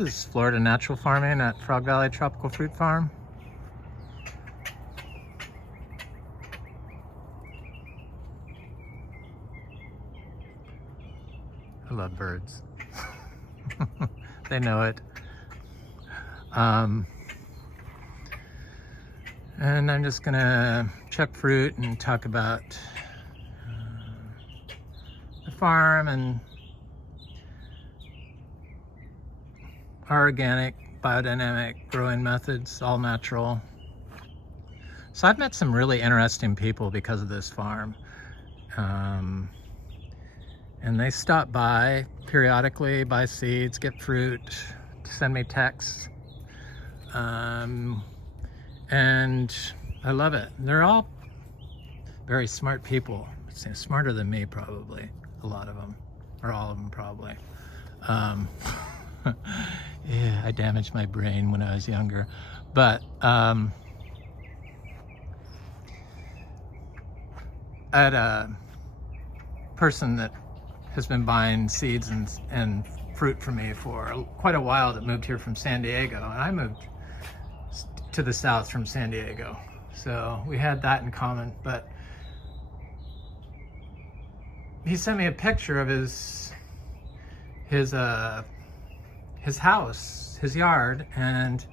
This is Florida Natural Farming at Frog Valley Tropical Fruit Farm. I love birds. They know it. And I'm just gonna check fruit and talk about the farm and our organic, biodynamic growing methods, all natural. So I've met some really interesting people because of this farm. And they stop by periodically, buy seeds, get fruit, send me texts. And I love it. They're all very smart people. Smarter than me, probably. A lot of them, or all of them, probably. Yeah, I damaged my brain when I was younger. But I had a person that has been buying seeds and fruit from me for quite a while that moved here from San Diego, and I moved to the south from San Diego, so we had that in common. But he sent me a picture of his house, his yard, and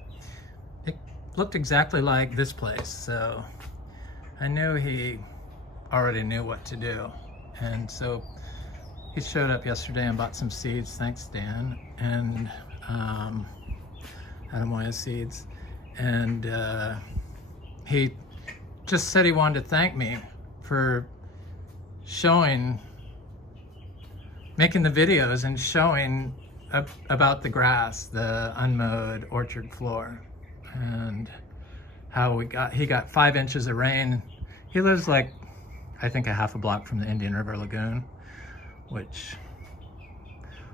it looked exactly like this place, so I knew he already knew what to do. And so he showed up yesterday and bought some seeds. Thanks, Dan, and Adamoya Seeds. And he just said he wanted to thank me for making the videos and showing about the grass, the unmowed orchard floor, and how he got 5 inches of rain. He lives like, I think, a half a block from the Indian River Lagoon, which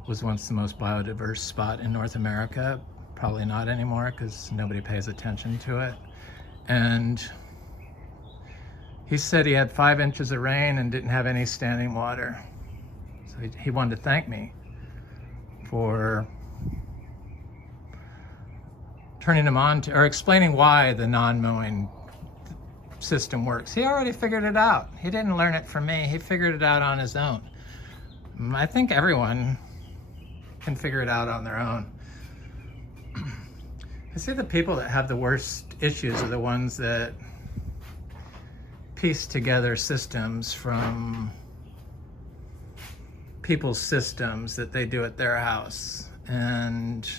was once the most biodiverse spot in North America. Probably not anymore because nobody pays attention to it. And he said he had 5 inches of rain and didn't have any standing water. So he wanted to thank me for turning him on to, or explaining why the non-mowing system works. He already figured it out. He didn't learn it from me. He figured it out on his own. I think everyone can figure it out on their own. I see the people that have the worst issues are the ones that piece together systems from people's systems that they do at their house and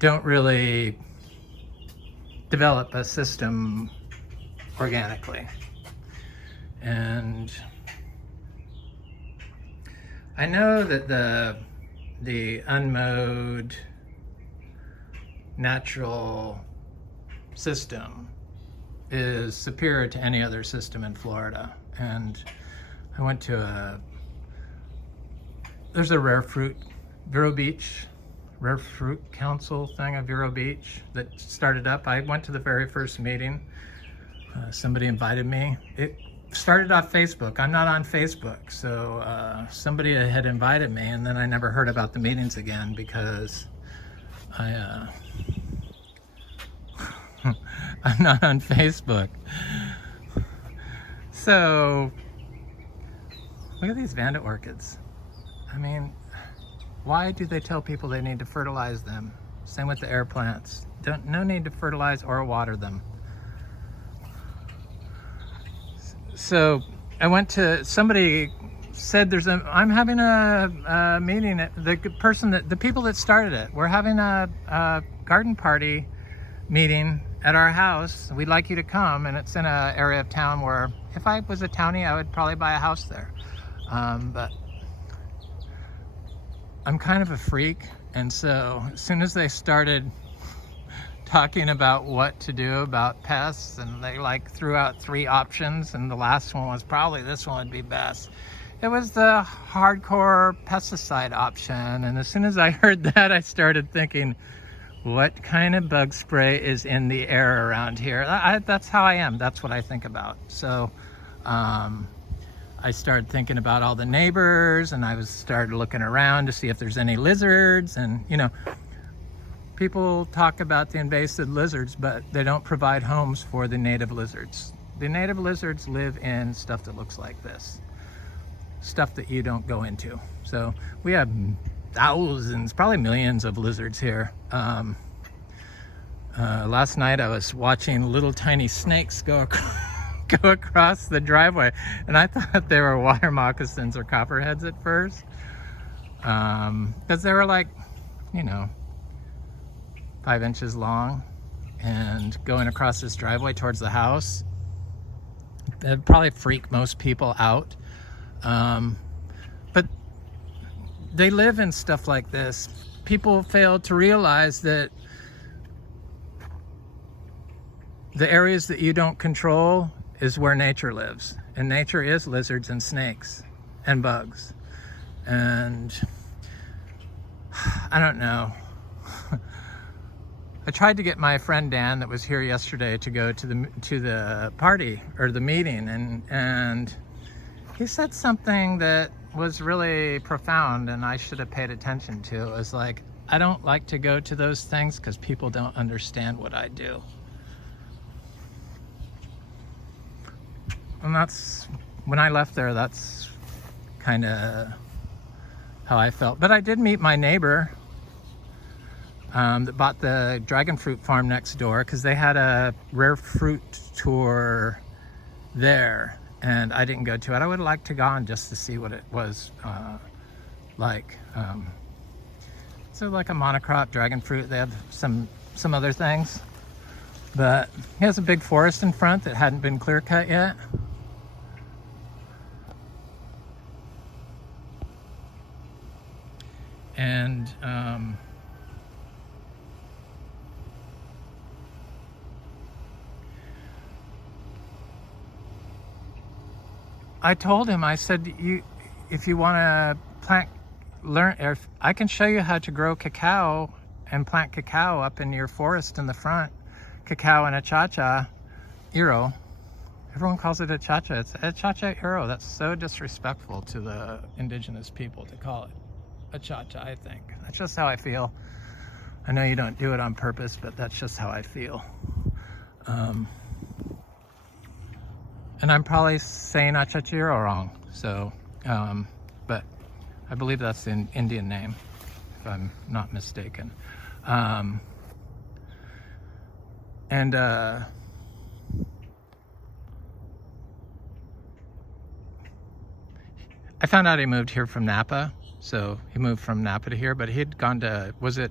don't really develop a system organically. And I know that the unmowed natural system is superior to any other system in Florida. And I went to there's a rare fruit council thing at Vero Beach that started up. I went to the very first meeting. Somebody invited me. It started off Facebook. I'm not on Facebook, so somebody had invited me, and then I never heard about the meetings again because I'm not on Facebook. So look at these Vanda orchids. I mean, why do they tell people they need to fertilize them? Same with the air plants. No need to fertilize or water them. So I went to, somebody said I'm having a meeting, the people that started it, we're having a garden party meeting at our house. We'd like you to come, and it's in an area of town where if I was a townie, I would probably buy a house there. But I'm kind of a freak, and so as soon as they started talking about what to do about pests, and they threw out 3 options, and the last one was probably this one would be best. It was the hardcore pesticide option, and as soon as I heard that, I started thinking, what kind of bug spray is in the air around here? That's how I am. That's what I think about. So I started thinking about all the neighbors, and I started looking around to see if there's any lizards, and People talk about the invasive lizards, but they don't provide homes for the native lizards. The native lizards live in stuff that looks like this, stuff that you don't go into. So we have thousands, probably millions of lizards here. Last night I was watching little tiny snakes go across the driveway, and I thought they were water moccasins or copperheads at first, because they were like, you know, 5 inches long and going across this driveway towards the house. That'd probably freak most people out. But they live in stuff like this. People fail to realize that the areas that you don't control is where nature lives. And nature is lizards and snakes and bugs. And I don't know. I tried to get my friend Dan that was here yesterday to go to the party or the meeting, and he said something that was really profound and I should have paid attention to. It was like, I don't like to go to those things because people don't understand what I do. And that's, when I left there, that's kind of how I felt. But I did meet my neighbor that bought the dragon fruit farm next door, because they had a rare fruit tour there, and I didn't go to it. I would have liked to go on just to see what it was like. So like a monocrop dragon fruit. They have some other things, but he has a big forest in front that hadn't been clear cut yet. And I told him, I said, if you want to I can show you how to grow cacao and plant cacao up in your forest in the front. Cacao and achacha iro. Everyone calls it achacha. It's achacha iro. That's so disrespectful to the indigenous people to call it achacha, I think. That's just how I feel. I know you don't do it on purpose, but that's just how I feel. And I'm probably saying Achachiro wrong, so, but I believe that's an Indian name, if I'm not mistaken. I found out he moved here from Napa, so he moved from Napa to here, but he'd gone to, was it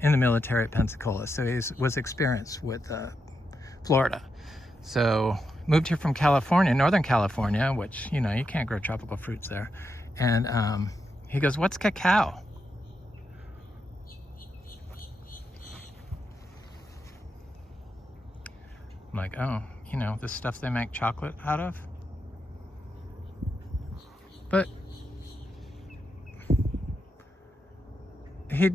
in the military at Pensacola, so he was experienced with Florida. So moved here from California, Northern California, which, you know, you can't grow tropical fruits there. And he goes, what's cacao? I'm like, oh, you know, the stuff they make chocolate out of. But he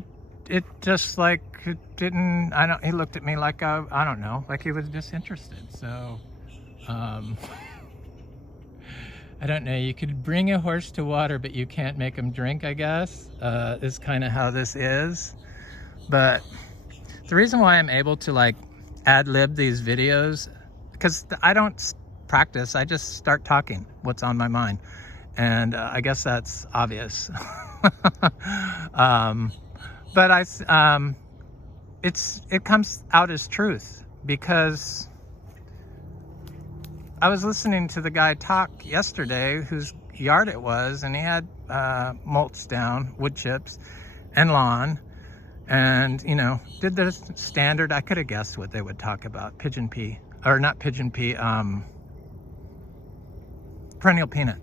just like, it didn't, he looked at me like, I don't know, like he was disinterested. So, I don't know, you could bring a horse to water, but you can't make him drink, I guess, is kind of how this is. But the reason why I'm able to like ad-lib these videos, because I don't practice, I just start talking what's on my mind. And I guess that's obvious. But it comes out as truth, because I was listening to the guy talk yesterday whose yard it was, and he had mulch down, wood chips, and lawn, and, you know, did the standard. I could have guessed what they would talk about. Pigeon pea, or not pigeon pea, perennial peanut.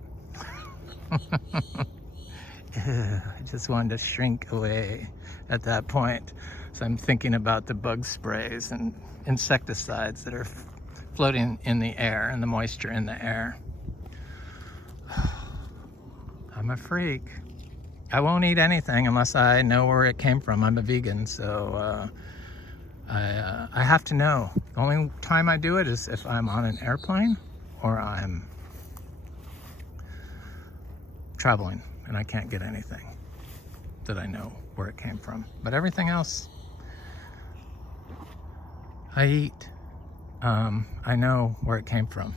I just wanted to shrink away at that point. So I'm thinking about the bug sprays and insecticides that are floating in the air and the moisture in the air. I'm a freak. I won't eat anything unless I know where it came from. I'm a vegan, so I have to know. The only time I do it is if I'm on an airplane or I'm traveling and I can't get anything that I know where it came from. But everything else, I eat. I know where it came from.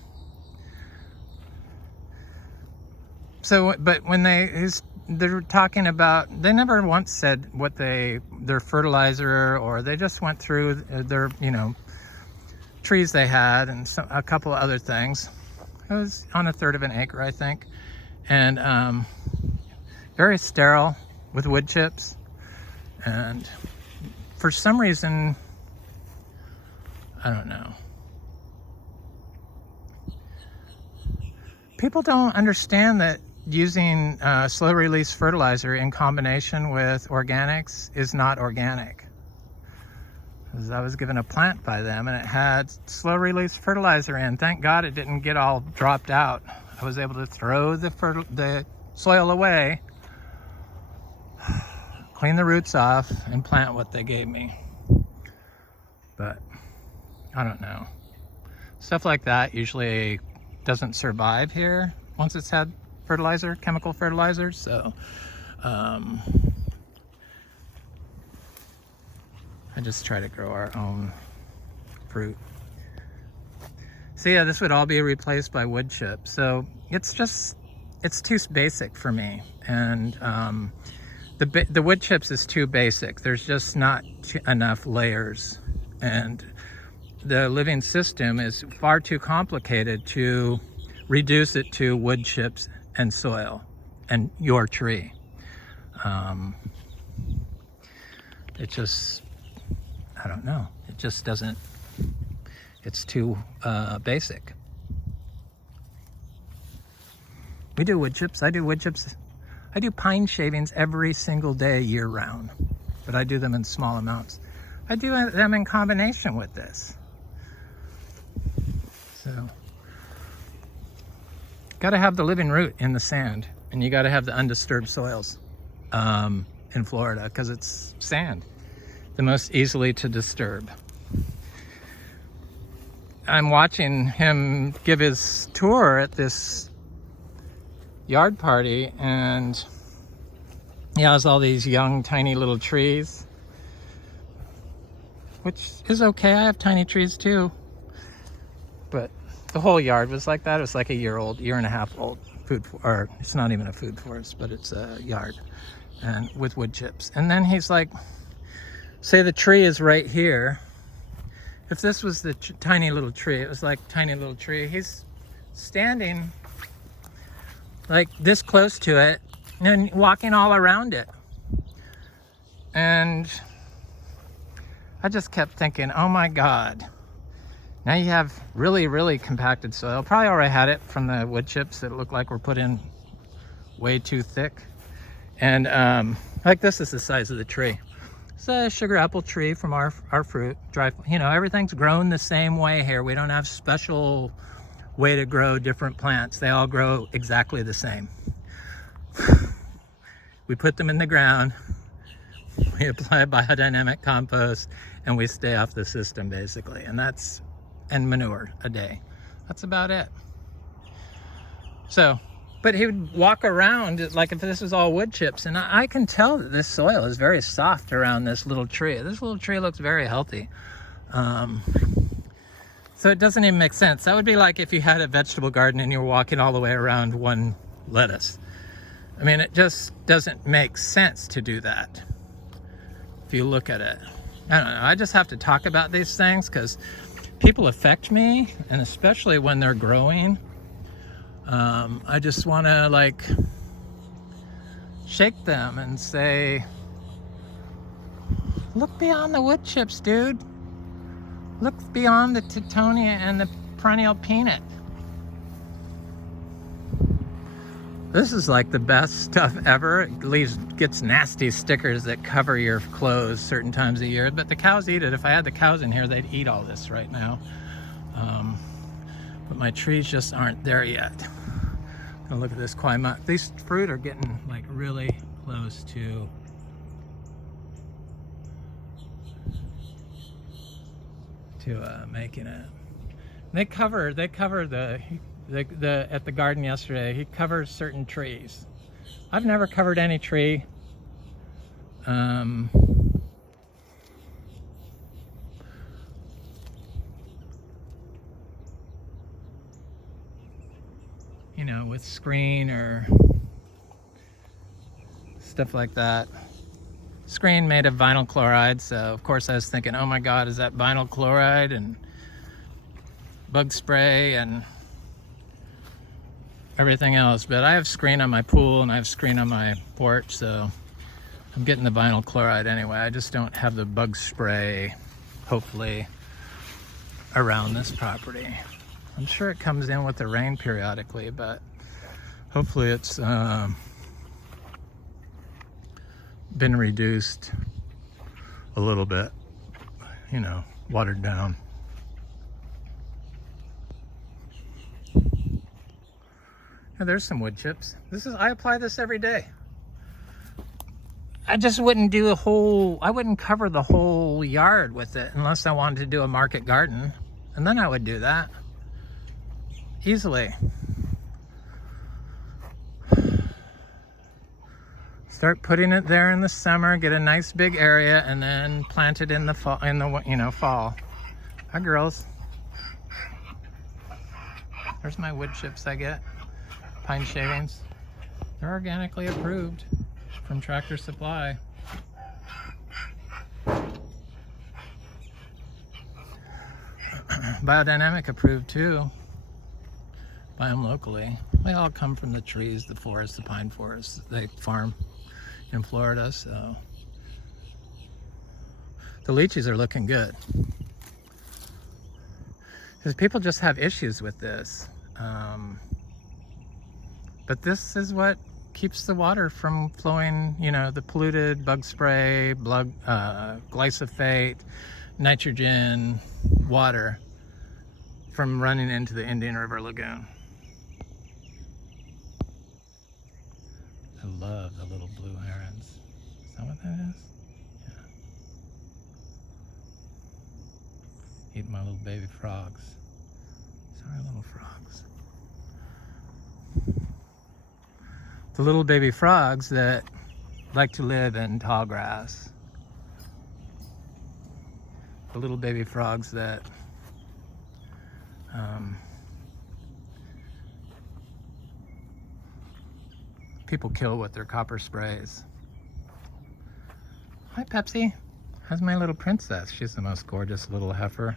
So, but when they're talking about, they never once said what their fertilizer, or they just went through their, trees they had and a couple of other things. It was on 1/3 of an acre, I think. And very sterile with wood chips. And for some reason, I don't know. People don't understand that using slow release fertilizer in combination with organics is not organic. I was given a plant by them and it had slow release fertilizer in. Thank God it didn't get all dropped out. I was able to throw the soil away, clean the roots off, and plant what they gave me. But I don't know. Stuff like that usually doesn't survive here once it's had fertilizer, chemical fertilizer. So I just try to grow our own fruit. So yeah, this would all be replaced by wood chips. So it's too basic for me. And the wood chips is too basic. There's just not enough layers. And the living system is far too complicated to reduce it to wood chips and soil and your tree. It just, I don't know. It just doesn't, it's too basic. We do wood chips. I do wood chips. I do pine shavings every single day year round, but I do them in small amounts. I do them in combination with this. So, got to have the living root in the sand, and you got to have the undisturbed soils in Florida, because it's sand, the most easily to disturb. I'm watching him give his tour at this yard party, and he has all these young, tiny little trees, which is okay. I have tiny trees too, but the whole yard was like that. It was like a year and a half old or it's not even a food forest, but it's a yard, and with wood chips. And then he's like, say the tree is right here. If this was the tiny little tree, it was like tiny little tree. He's standing like this close to it and walking all around it. And I just kept thinking, oh my God. Now you have really, really compacted soil. Probably already had it from the wood chips that look like were put in way too thick. And like this is the size of the tree. It's a sugar apple tree from our fruit. Everything's grown the same way here. We don't have special way to grow different plants. They all grow exactly the same. We put them in the ground, we apply biodynamic compost, and we stay off the system basically. And manure a day. That's about it. So, but he would walk around like if this was all wood chips, and I can tell that this soil is very soft around this little tree. This little tree looks very healthy. So it doesn't even make sense. That would be like if you had a vegetable garden and you were walking all the way around one lettuce. I mean, it just doesn't make sense to do that if you look at it. I don't know. I just have to talk about these things because people affect me, and especially when they're growing. I just want to shake them and say, look beyond the wood chips, dude. Look beyond the Teutonia and the perennial peanut. This is like the best stuff ever. It gets nasty stickers that cover your clothes certain times of year, but the cows eat it. If I had the cows in here, they'd eat all this right now. But my trees just aren't there yet. Now look at this Quaima. These fruit are getting really close to making it. They cover the at the garden yesterday. He covers certain trees. I've never covered any tree. know, with screen or stuff like that. Screen made of vinyl chloride, so of course I was thinking, oh my god, is that vinyl chloride and bug spray and everything else. But I have screen on my pool and I have screen on my porch, so I'm getting the vinyl chloride anyway. I just don't have the bug spray, hopefully, around this property. I'm sure it comes in with the rain periodically, but hopefully it's been reduced a little bit, you know, watered down. And there's some wood chips. I apply this every day. I just wouldn't do I wouldn't cover the whole yard with it unless I wanted to do a market garden. And then I would do that easily. Start putting it there in the summer, get a nice big area, and then plant it in the fall, fall. Hi girls. There's my wood chips I get. Pine shavings. They're organically approved from Tractor Supply. Biodynamic approved too. Buy them locally. They all come from the trees, the forest, the pine forest. They farm in Florida, so the lychees are looking good. Because people just have issues with this. But this is what keeps the water from flowing, you know, the polluted bug spray, glyphosate, nitrogen water from running into the Indian River Lagoon. I love the little blue herons. Is that what that is? Yeah. Eat my little baby frogs. Sorry, little frogs. The little baby frogs that like to live in tall grass. The little baby frogs that people kill with their copper sprays. Hi Pepsi. How's my little princess? She's the most gorgeous little heifer.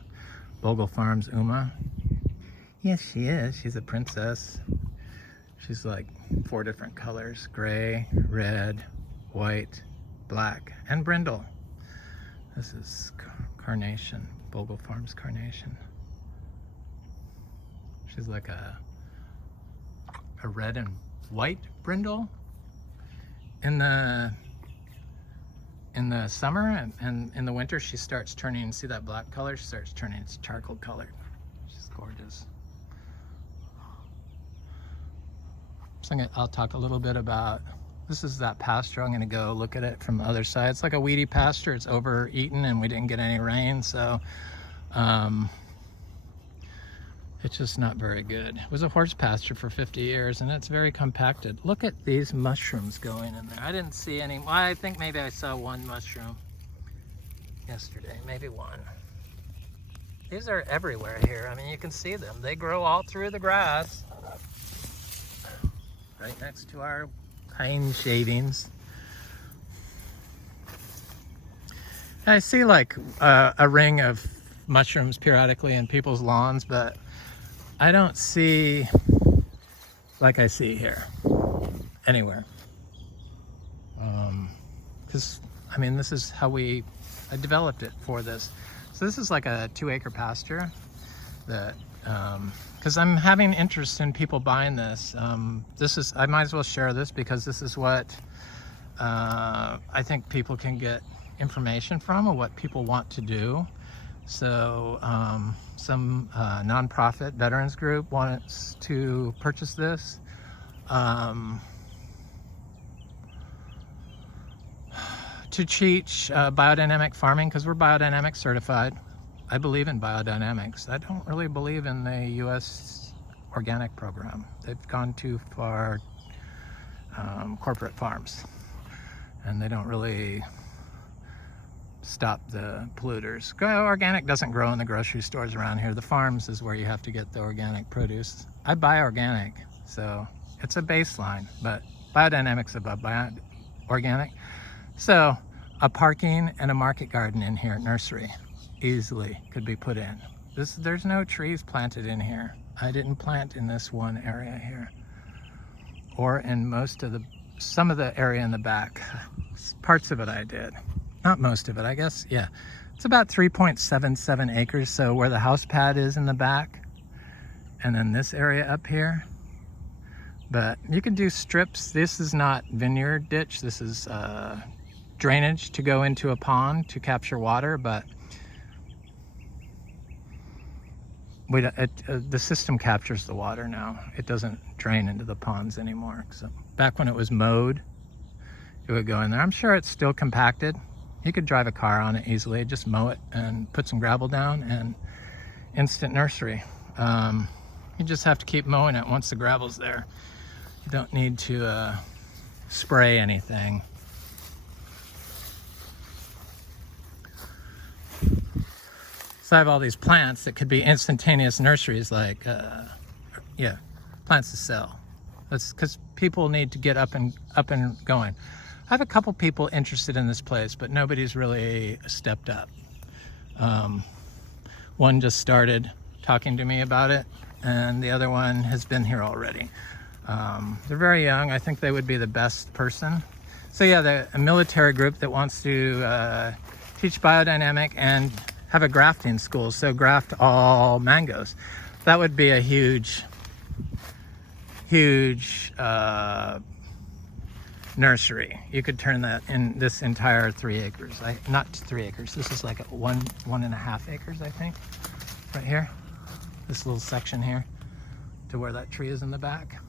Bogle Farms Uma. Yes, she is. She's a princess. She's like 4 different colors: gray, red, white, black, and brindle. This is Carnation, Bogle Farms Carnation. She's like a red and white brindle. In the summer and in the winter, she starts turning, see that black color? She starts turning, it's charcoal colored. She's gorgeous. So I'll talk a little bit about, this is that pasture. I'm gonna go look at it from the other side. It's like a weedy pasture. It's overeaten and we didn't get any rain, so it's just not very good. It was a horse pasture for 50 years and it's very compacted. Look at these mushrooms going in there. I didn't see any. Well, I think maybe I saw one mushroom yesterday, maybe one. These are everywhere here. I mean, you can see them. They grow all through the grass. Right next to our pine shavings. I see like a ring of mushrooms periodically in people's lawns, but I don't see like I see here anywhere. Because I mean, this is how I developed it for this. So this is like a 2-acre pasture that because I'm having interest in people buying this. I might as well share this because this is what I think people can get information from, or what people want to do. So some nonprofit veterans group wants to purchase this. To teach biodynamic farming, because we're biodynamic certified. I believe in biodynamics. I don't really believe in the U.S. organic program. They've gone too far, corporate farms, and they don't really stop the polluters. Organic doesn't grow in the grocery stores around here. The farms is where you have to get the organic produce. I buy organic, So it's a baseline, but biodynamics above organic. So a parking and a market garden in here, nursery, easily could be put in. There's no trees planted in here. I didn't plant in this one area here, or in some of the area in the back. Parts of it I did, not most of it, I guess. Yeah, it's about 3.77 acres. So where the house pad is in the back, and then this area up here. But you can do strips. This is not vineyard ditch. This is drainage to go into a pond to capture water, but the system captures the water now. It doesn't drain into the ponds anymore. So back when it was mowed, it would go in there. I'm sure it's still compacted. You could drive a car on it easily. Just mow it and put some gravel down and instant nursery. You just have to keep mowing it once the gravel's there. You don't need to spray anything. So I have all these plants that could be instantaneous nurseries, like, yeah, plants to sell. That's because people need to get up and going. I have a couple people interested in this place, but nobody's really stepped up. One just started talking to me about it, and the other one has been here already. They're very young. I think they would be the best person. So yeah, a military group that wants to teach biodynamic and have a grafting school, so graft all mangoes. That would be a huge nursery. You could turn that in this entire 3 acres. Not 3 acres. This is like 1.5 acres, I think, right here. This little section here to where that tree is in the back.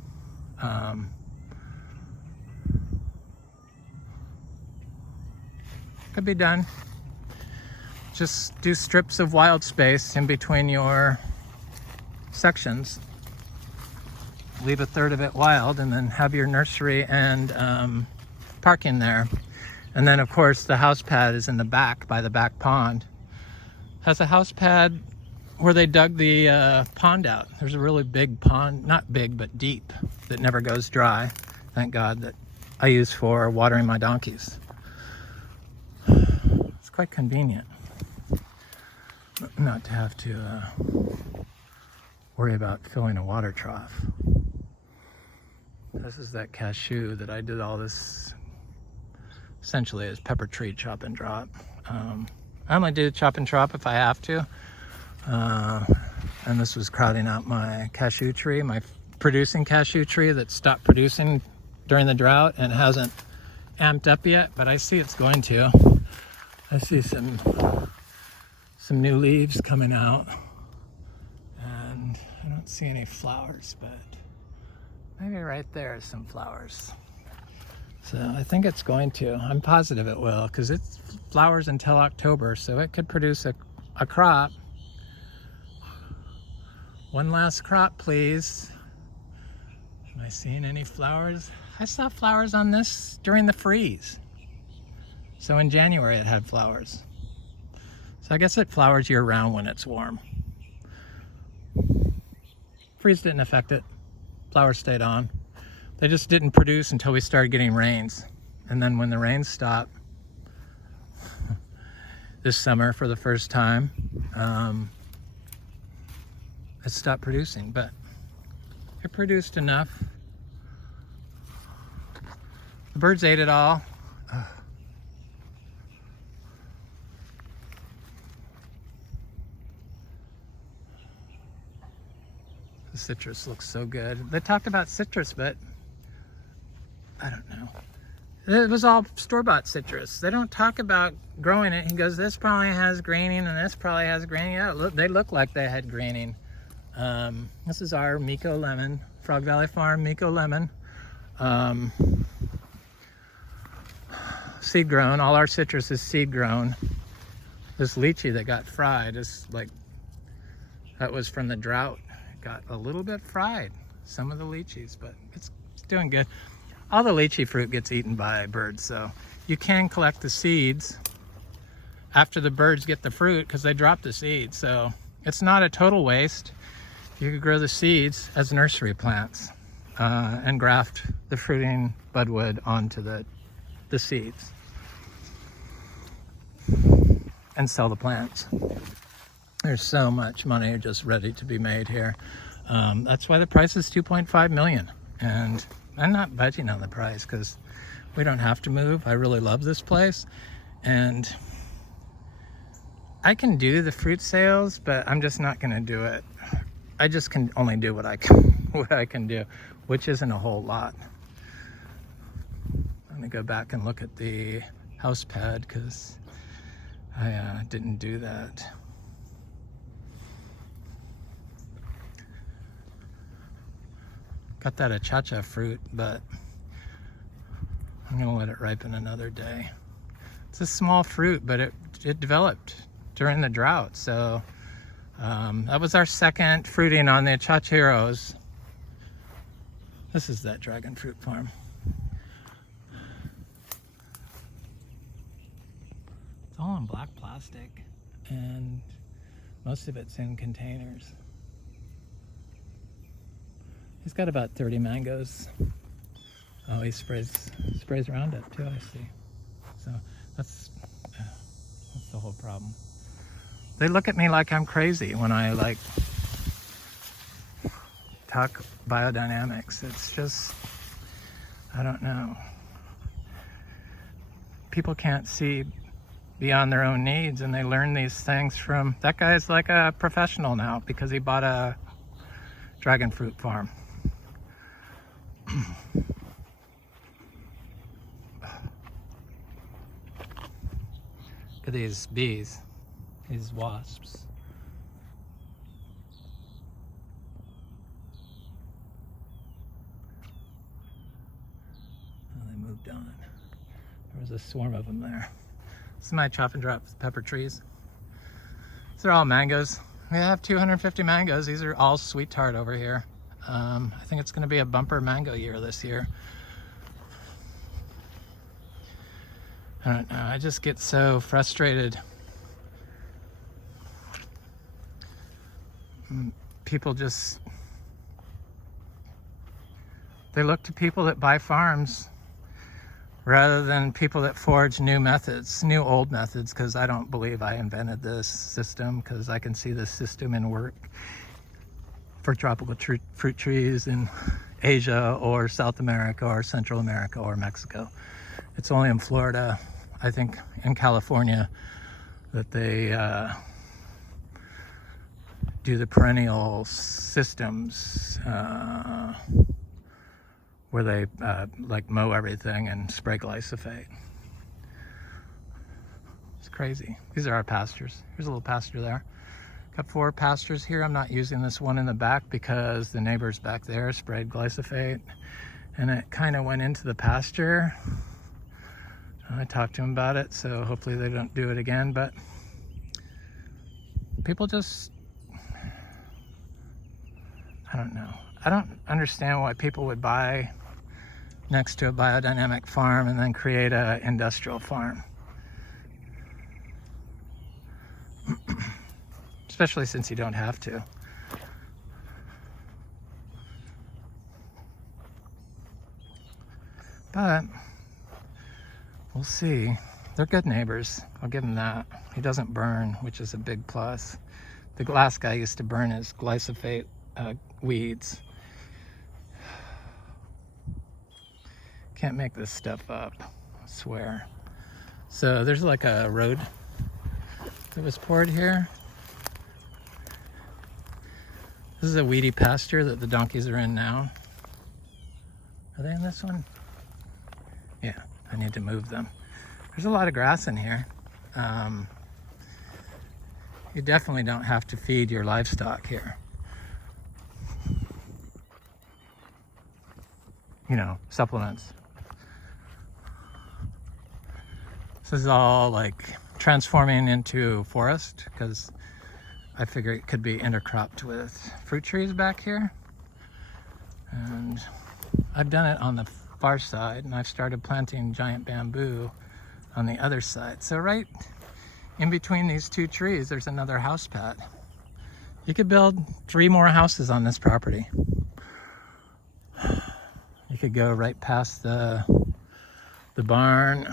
Could be done. Just do strips of wild space in between your sections. Leave a third of it wild, and then have your nursery and parking there. And then of course the house pad is in the back by the back pond. Has a house pad where they dug the pond out. There's a really big pond, not big but deep, that never goes dry. Thank God, that I use for watering my donkeys. It's quite convenient not to have to worry about filling a water trough. This is that cashew that I did all this essentially as pepper tree chop and drop. I only do chop and drop if I have to. And this was crowding out my cashew tree, my producing cashew tree that stopped producing during the drought and hasn't amped up yet, but I see it's going to. I see some new leaves coming out, and I don't see any flowers, but maybe right there is some flowers. So I think it's going to. I'm positive it will, because it flowers until October, so it could produce a crop. One last crop, please. Am I seeing any flowers? I saw flowers on this during the freeze. So in January it had flowers. So I guess it flowers year round when it's warm. Freeze didn't affect it. Flowers stayed on. They just didn't produce until we started getting rains. And then when the rains stopped this summer for the first time, it stopped producing, but it produced enough. The birds ate it all. The citrus looks so good. They talked about citrus, but I don't know. It was all store-bought citrus. They don't talk about growing it. He goes, this probably has graining and this probably has graining. Yeah, look, they look like they had graining. This is our Miko lemon, Frog Valley Farm Miko lemon. Seed grown. All our citrus is seed grown. This lychee that got fried is like, that was from the drought. It got a little bit fried, some of the lychees, but it's doing good. All the lychee fruit gets eaten by birds, so you can collect the seeds after the birds get the fruit because they drop the seeds. So it's not a total waste. You could grow the seeds as nursery plants. and graft the fruiting budwood onto the seeds and sell the plants. There's so much money just ready to be made here. That's why the price is 2.5 million. And I'm not budging on the price because we don't have to move. I really love this place. And I can do the fruit sales, but I'm just not going to do it. I just can only do what I can do, which isn't a whole lot. I'm going to go back and look at the house pad because I didn't do that. Got that achacha fruit, but I'm gonna let it ripen another day. It's a small fruit, but it developed during the drought. So that was our second fruiting on the achacheros. This is that dragon fruit farm. It's all in black plastic, and most of it's in containers. He's got about 30 mangoes. Oh, he sprays Roundup too, I see. So that's the whole problem. They look at me like I'm crazy when I like talk biodynamics. It's just, I don't know. People can't see beyond their own needs, and they learn these things from, that guy's like a professional now because he bought a dragon fruit farm. Look at these bees, these wasps. Oh, they moved on. There was a swarm of them there. This is my chop and drop pepper trees. These are all mangoes. We have 250 mangoes. These are all sweet tart over here. I think it's going to be a bumper mango year this year. I don't know, I just get so frustrated. People just, they look to people that buy farms rather than people that forge new methods, new old methods, because I don't believe I invented this system, because I can see this system in work for tropical fruit trees in Asia or South America or Central America or Mexico. It's only in Florida, I think in California, that they do the perennial systems where they like mow everything and spray glyphosate. It's crazy. These are our pastures. Here's a little pasture there. Got 4 pastures here. I'm not using this one in the back because the neighbors back there sprayed glyphosate and it kind of went into the pasture. I talked to them about it, so hopefully they don't do it again, but people just, I don't know. I don't understand why people would buy next to a biodynamic farm and then create an industrial farm. Especially since you don't have to. But we'll see. They're good neighbors. I'll give them that. He doesn't burn, which is a big plus. The last guy used to burn his glyphosate weeds. Can't make this stuff up, I swear. So there's like a road that was poured here. This is a weedy pasture that the donkeys are in now. Are they in this one? Yeah, I need to move them. There's a lot of grass in here. You definitely don't have to feed your livestock here. You know, supplements. This is all like transforming into forest because I figure it could be intercropped with fruit trees back here. And I've done it on the far side, and I've started planting giant bamboo on the other side. So right in between these 2 trees, there's another house pad. You could build 3 more houses on this property. could go right past the barn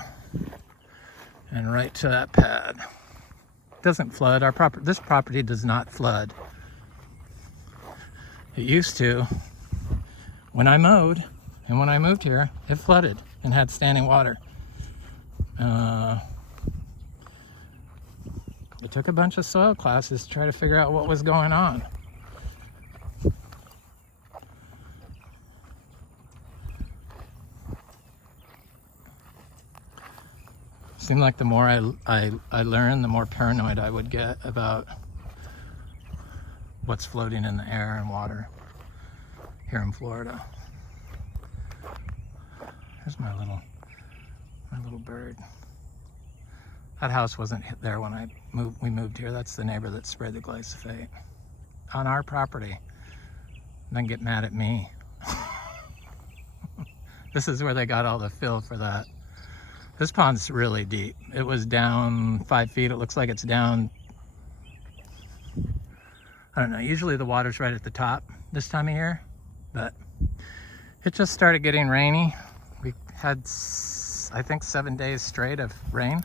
and right to that pad. It doesn't flood. This property does not flood. It used to. When I mowed and when I moved here, it flooded and had standing water. I took a bunch of soil classes to try to figure out what was going on. Seemed like the more I learned, the more paranoid I would get about what's floating in the air and water here in Florida. There's my little bird. That house wasn't there when we moved here. That's the neighbor that sprayed the glyphosate on our property and then get mad at me. This is where they got all the fill for that. This pond's really deep. It was down 5 feet. It looks like it's down, I don't know, usually the water's right at the top this time of year, but it just started getting rainy. We had, I think, 7 days straight of rain.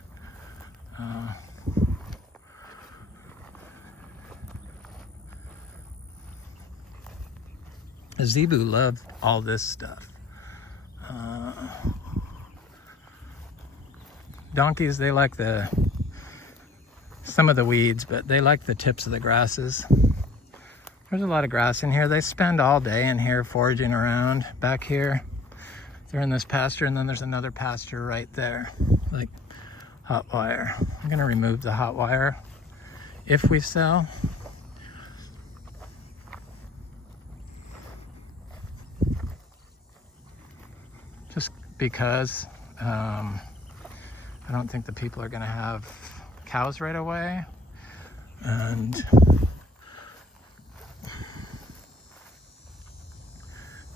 Zebu love all this stuff. Donkeys, they like some of the weeds, but they like the tips of the grasses. There's a lot of grass in here. They spend all day in here foraging around. Back here, they're in this pasture, and then there's another pasture right there, like hot wire. I'm gonna remove the hot wire if we sell. Just because I don't think the people are gonna have cows right away, and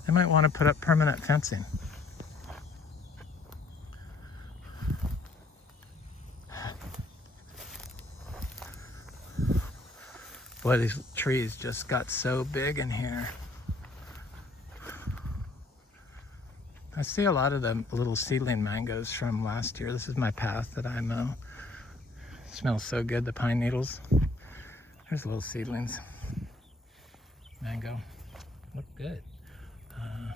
they might want to put up permanent fencing. Boy, these trees just got so big in here. I see a lot of the little seedling mangoes from last year. This is my path that I mow. It smells so good, the pine needles. There's little seedlings. Mango. Look good. I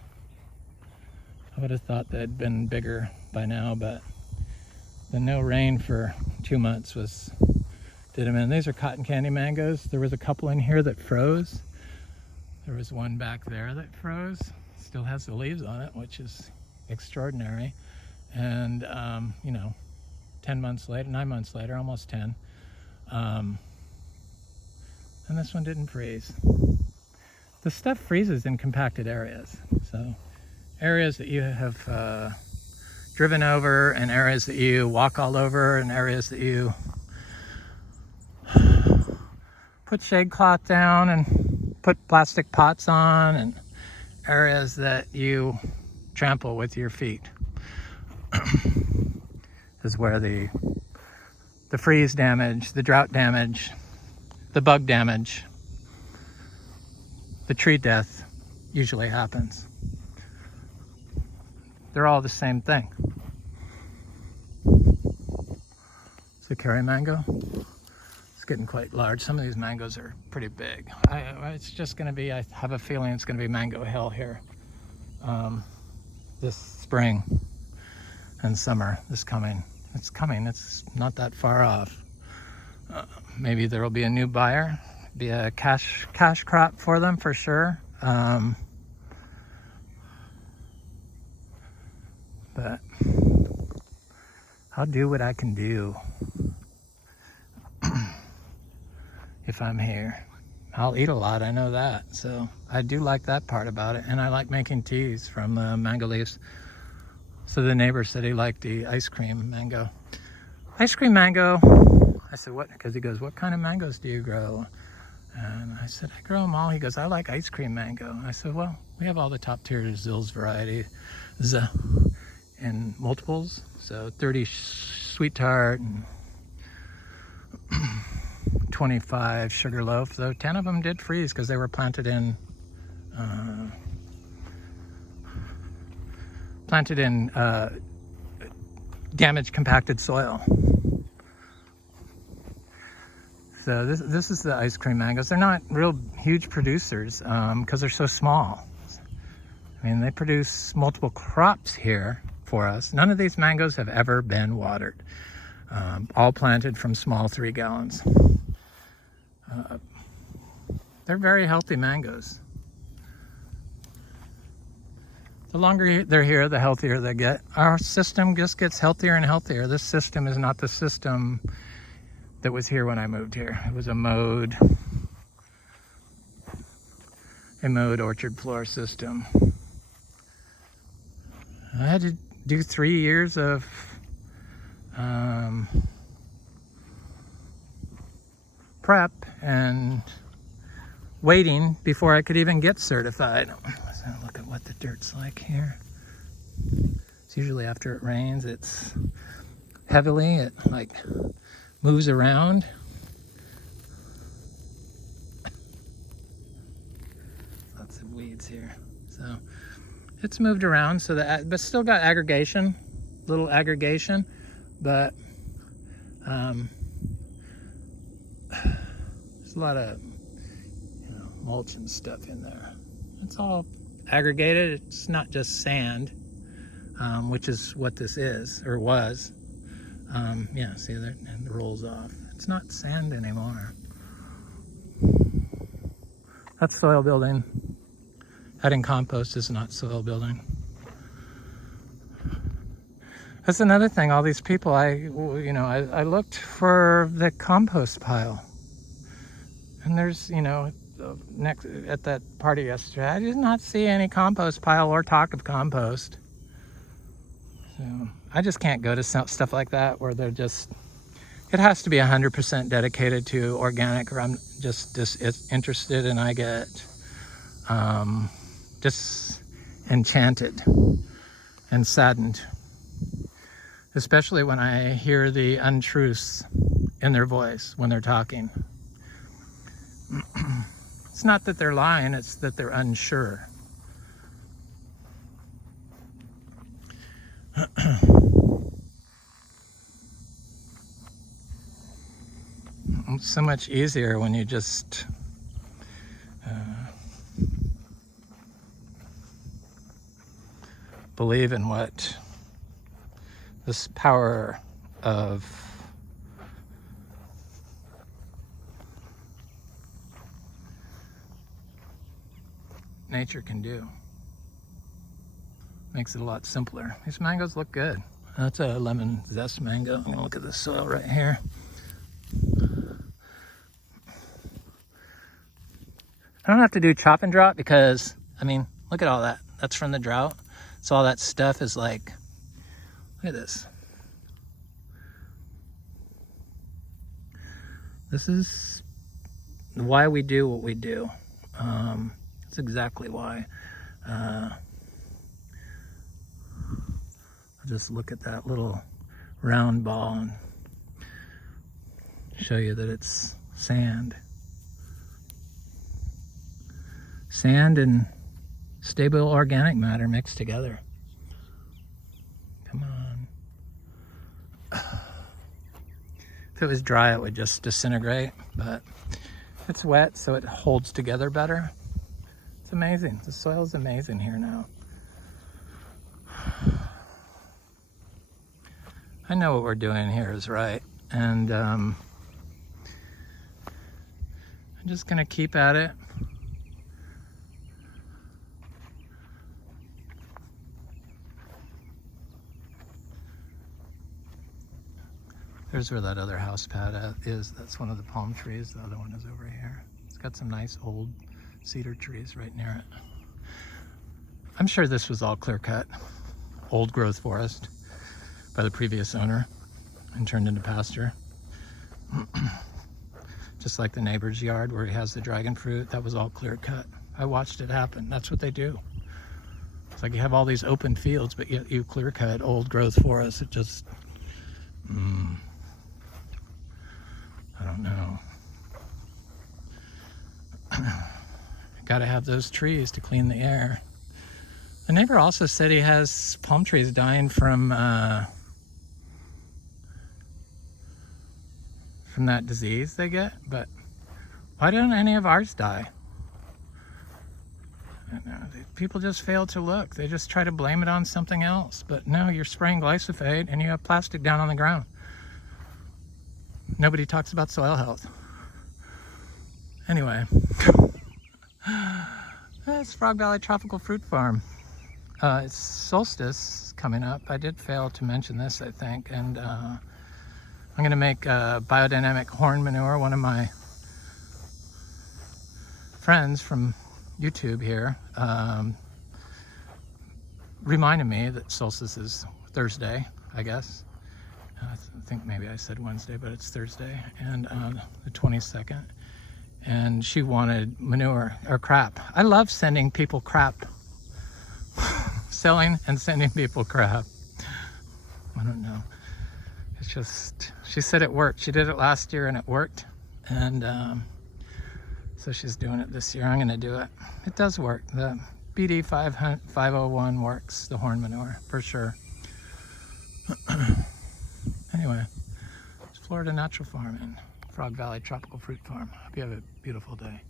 would have thought they'd been bigger by now, but the no rain for 2 months did them in. These are cotton candy mangoes. There was a couple in here that froze. There was one back there that froze. Still has the leaves on it, which is extraordinary. And, 10 months later, 9 months later, almost 10. And this one didn't freeze. The stuff freezes in compacted areas. So areas that you have driven over, and areas that you walk all over, and areas that you put shade cloth down and put plastic pots on, and areas that you trample with your feet is where the freeze damage, the drought damage, the bug damage, the tree death usually happens. They're all the same thing. It's a curry mango. It's getting quite large. Some of these mangoes are pretty big. It's just going to be, I have a feeling it's going to be mango hell here this spring and summer. It's coming. It's not that far off. Maybe there will be a new buyer. Be a cash crop for them for sure. But I'll do what I can do. If I'm here, I'll eat a lot, I know that. So I do like that part about it. And I like making teas from mango leaves. So the neighbor said he liked the ice cream mango. Ice cream mango. I said, what? Because he goes, what kind of mangoes do you grow? And I said, I grow them all. He goes, I like ice cream mango. I said, well, we have all the top tier Zills varieties in multiples. So 30 sweet tart and 25 Sugarloaf, though 10 of them did freeze because they were planted in planted in damaged compacted soil. So this is the ice cream mangoes. They're not real huge producers because they're so small. I mean, they produce multiple crops here for us. None of these mangoes have ever been watered. All planted from small 3 gallons. They're very healthy mangoes. The longer they're here, the healthier they get. Our system just gets healthier and healthier. This system is not the system that was here when I moved here. It was a mowed orchard floor system. I had to do 3 years of prep and waiting before I could even get certified. So look at what the dirt's like here. It's usually after it rains, it's heavily, it like moves around. Lots of weeds here. So it's moved around so that, but still got aggregation, little aggregation, but there's a lot of mulch and stuff in there. It's all aggregated. It's not just sand, which is what this is or was. Yeah, see that, and it rolls off. It's not sand anymore. That's soil building. Adding compost is not soil building. That's another thing. All these people, I looked for the compost pile, and there's, next at that party yesterday, I did not see any compost pile or talk of compost. So I just can't go to stuff like that where they're just, it has to be 100% dedicated to organic, or I'm just disinterested, and I get disenchanted and saddened, especially when I hear the untruths in their voice when they're talking. It's not that they're lying, it's that they're unsure. It's so much easier when you just believe in what this power of nature can do. Makes it a lot simpler. These mangoes look good. That's a lemon zest mango. I'm gonna look at the soil right here. I don't have to do chop and drop because, I mean, look at all that. That's from the drought. So all that stuff is like, look at this. This is why we do what we do. That's exactly why. I'll just look at that little round ball and show you that it's sand. Sand and stable organic matter mixed together. Come on. If it was dry, it would just disintegrate, but it's wet, so it holds together better. It's amazing. The soil is amazing here now. I know what we're doing here is right, and I'm just gonna keep at it. There's where that other house pad is. That's one of the palm trees. The other one is over here. It's got some nice old cedar trees right near it. I'm sure this was all clear cut, old growth forest by the previous owner and turned into pasture. Just like the neighbor's yard where he has the dragon fruit, that was all clear cut. I watched it happen. That's what they do. It's like you have all these open fields, but yet you clear cut old growth forest. It just, I don't know. Got to have those trees to clean the air. The neighbor also said he has palm trees dying from that disease they get, but why don't any of ours die? I don't know. People just fail to look. They just try to blame it on something else. But no, you're spraying glyphosate and you have plastic down on the ground. Nobody talks about soil health. Anyway, that's Frog Valley Tropical Fruit Farm. It's solstice coming up. I did fail to mention this, I think, and I'm going to make biodynamic horn manure. One of my friends from YouTube here reminded me that solstice is Thursday, I guess. I think maybe I said Wednesday, but it's Thursday, and the 22nd. And she wanted manure or crap. I love sending people crap. Selling and sending people crap. I don't know. It's just, she said it worked. She did it last year and it worked. And so she's doing it this year. I'm going to do it. It does work. The BD 501 works, the horn manure, for sure. Anyway, it's Florida Natural Farm and Frog Valley Tropical Fruit Farm. Hope you have a beautiful day.